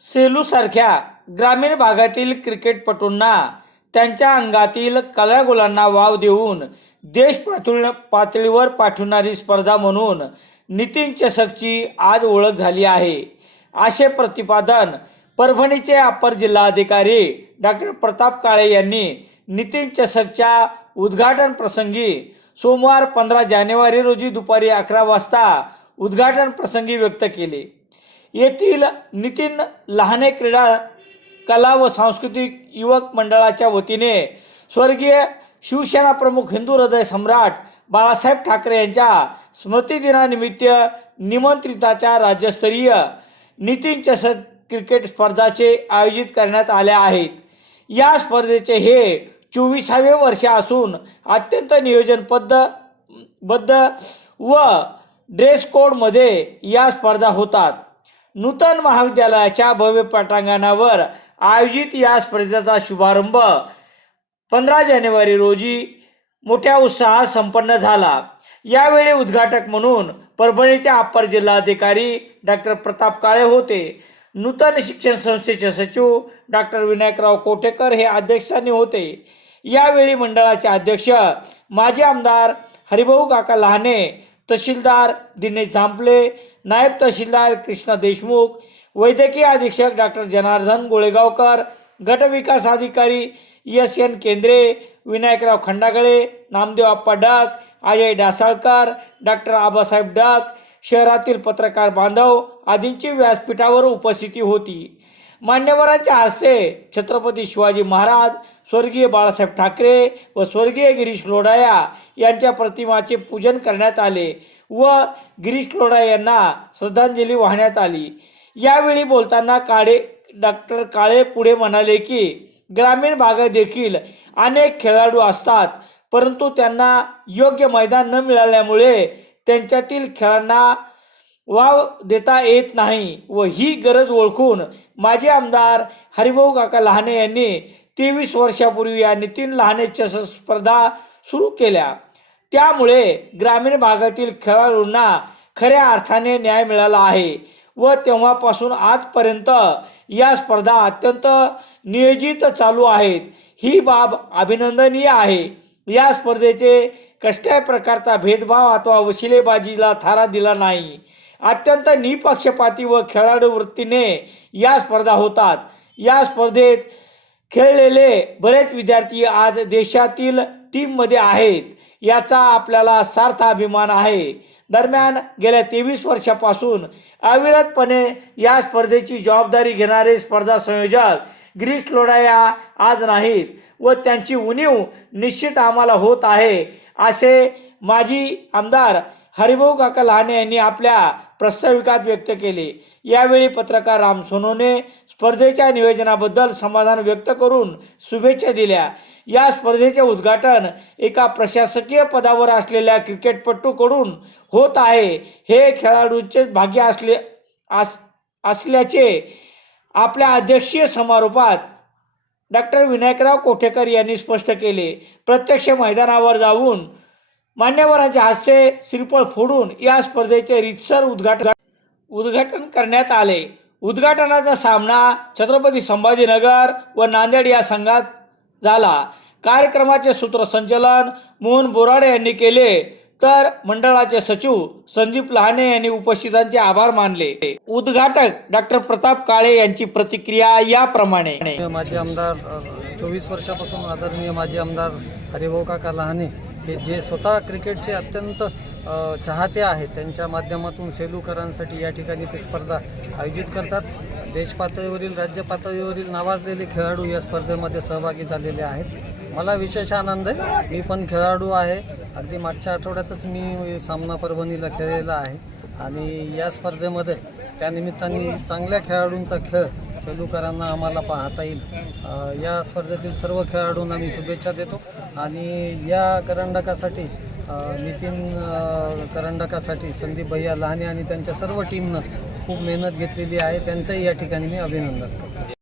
सेलूसारख्या ग्रामीण भागातील क्रिकेटपटूंना त्यांच्या अंगातील कलागुलांना वाव देऊन देश पातळी पातळीवर पाठवणारी स्पर्धा म्हणून नितीन चषकची आज ओळख झाली आहे. असे प्रतिपादन परभणीचे अपर जिल्हाधिकारी डॉक्टर प्रताप काळे यांनी नितीन चषकच्या उद्घाटन प्रसंगी सोमवार पंधरा जानेवारी रोजी दुपारी अकरा वाजता उद्घाटन प्रसंगी व्यक्त केले. येथील नितीन लहाने क्रीडा कला व सांस्कृतिक युवक मंडळाच्या वतीने स्वर्गीय शिवसेना प्रमुख हिंदू हृदय सम्राट बाळासाहेब ठाकरे यांच्या स्मृतिदिनानिमित्त निमंत्रिताच्या राज्यस्तरीय नितीन चषक क्रिकेट स्पर्धाचे आयोजित करण्यात आले आहेत. या स्पर्धेचे हे चोवीसावे वर्ष असून अत्यंत नियोजनबद्ध बद्ध व ड्रेस कोडमध्ये या स्पर्धा होतात. नूतन महाविद्यालयाच्या भव्य पटांगणावर आयोजित या स्पर्धेचा शुभारंभ पंधरा जानेवारी रोजी मोठ्या उत्साहात संपन्न झाला. यावेळी उद्घाटक म्हणून परभणीचे अप्पर जिल्हाधिकारी डॉक्टर प्रताप काळे होते. नूतन शिक्षण संस्थेचे सचिव डॉक्टर विनायकराव कोटेकर हे अध्यक्षांनी होते. यावेळी मंडळाचे अध्यक्ष माजी आमदार हरिभाऊ काका लहाने तहसीलदार दिनेश झांपले नायब तहसीलदार कृष्णा देशमुख वैद्यकीय अधीक्षक डॉक्टर जनार्दन गोळेगावकर गटविकास अधिकारी S N Kendre Vinayakrao Khandagale Namdev Appa Dak Ajay Dasalkar doctor Abasaheb Dak शहरातील पत्रकार बांधव आदींची व्यासपीठावर उपस्थिती होती. मान्यवरांच्या हस्ते छत्रपती शिवाजी महाराज स्वर्गीय बाळासाहेब ठाकरे व स्वर्गीय गिरीश लोढाया यांच्या प्रतिमाचे पूजन करण्यात आले व गिरीश लोढाया यांना श्रद्धांजली वाहण्यात आली. यावेळी बोलताना काळे डॉक्टर काळे पुढे म्हणाले की ग्रामीण भागात देखील अनेक खेळाडू असतात परंतु त्यांना योग्य मैदान न मिळाल्यामुळे त्यांच्यातील खेळांना वाव देता येत नाही व ही गरज ओळखून माजी आमदार हरिभाऊ काका लहाने यांनी तेवीस वर्षापूर्वी या नितीन लहाने चषक स्पर्धा सुरू केल्या. त्यामुळे ग्रामीण भागातील खेळाडूंना खऱ्या अर्थाने न्याय मिळाला आहे व तेव्हापासून आजपर्यंत या स्पर्धा अत्यंत नियोजित चालू आहेत. ही बाब अभिनंदनीय आहे. या स्पर्धेचे कष्ट्याही प्रकारचा भेदभाव अथवा वशिलेबाजीला थारा दिला नाही. अत्यंत निपक्षपाती व खेळाडू वृत्तीने या स्पर्धा होतात. या स्पर्धेत खेळलेले बरेच विद्यार्थी आज देशातील टीममध्ये आहेत. याचा आपल्याला सार्थ अभिमान आहे. दरम्यान गेल्या तेवीस वर्षापासून अविरतपणे या स्पर्धेची जबाबदारी घेणारे स्पर्धा संयोजक ग्रीस लोडाया आज नाहीत व त्यांची उणीव निश्चित आम्हाला होत आहे. असे माजी आमदार हरिभाऊ काका लहाने यांनी आपल्या प्रस्ताविकात व्यक्त केले. यावेळी पत्रकार राम सोनोने स्पर्धेच्या नियोजनाबद्दल समाधान व्यक्त करून शुभेच्छा दिल्या. या स्पर्धेचे उद्घाटन एका प्रशासकीय पदावर असलेल्या क्रिकेटपटूकडून होत आहे. हे खेळाडूंचे भाग्य असले आस असल्याचे आपल्या अध्यक्षीय समारोपात डॉक्टर विनायकराव कोठेकर यांनी स्पष्ट केले. प्रत्यक्ष मैदानावर जाऊन मान्यवरांच्या हस्ते श्रीफळ फोडून या स्पर्धेचे रितसर उद्घाटन उद्घाटन करण्यात आले. उद्घाटनाचा सामना छत्रपती संभाजीनगर व नांदेड या संघात झाला. कार्यक्रमाचे सूत्रसंचालन मोहन बोराडे यांनी केले. तर मंडळाचे सचिव संदीप लहाने यांनी उपस्थितांचे आभार मानले. उद्घाटक डॉक्टर प्रताप काळे यांची प्रतिक्रिया याप्रमाणे. माजी आमदार चोवीस वर्षापासून आदरणीय माजी आमदार हरिभाऊ काका लहाने हे जे स्वतः क्रिकेटचे अत्यंत चाहते आहेत त्यांच्या माध्यमातून सेलूकरांसाठी या ठिकाणी ते स्पर्धा आयोजित करतात. देश पातळीवरील राज्य पातळीवरील नावाजलेले खेळाडू या स्पर्धेमध्ये सहभागी झालेले आहेत. मला विशेष आनंद आहे. मी पण खेळाडू आहे. अगदी मागच्या आठवड्यातच मी सामना परभणीला खेळलेला आहे. आणि या स्पर्धेमध्ये त्यानिमित्ताने चांगल्या खेळाडूंचा खेळ सेलूकरांना आम्हाला पाहता येईल. या स्पर्धेतील सर्व खेळाडूंना मी शुभेच्छा देतो. आणि या करंडकासाठी नितीन करंडकासाठी संदीप भैया लहाने आणि त्यांच्या सर्व टीमनं खूप मेहनत घेतलेली आहे. त्यांचंही या ठिकाणी मी अभिनंदन करतो.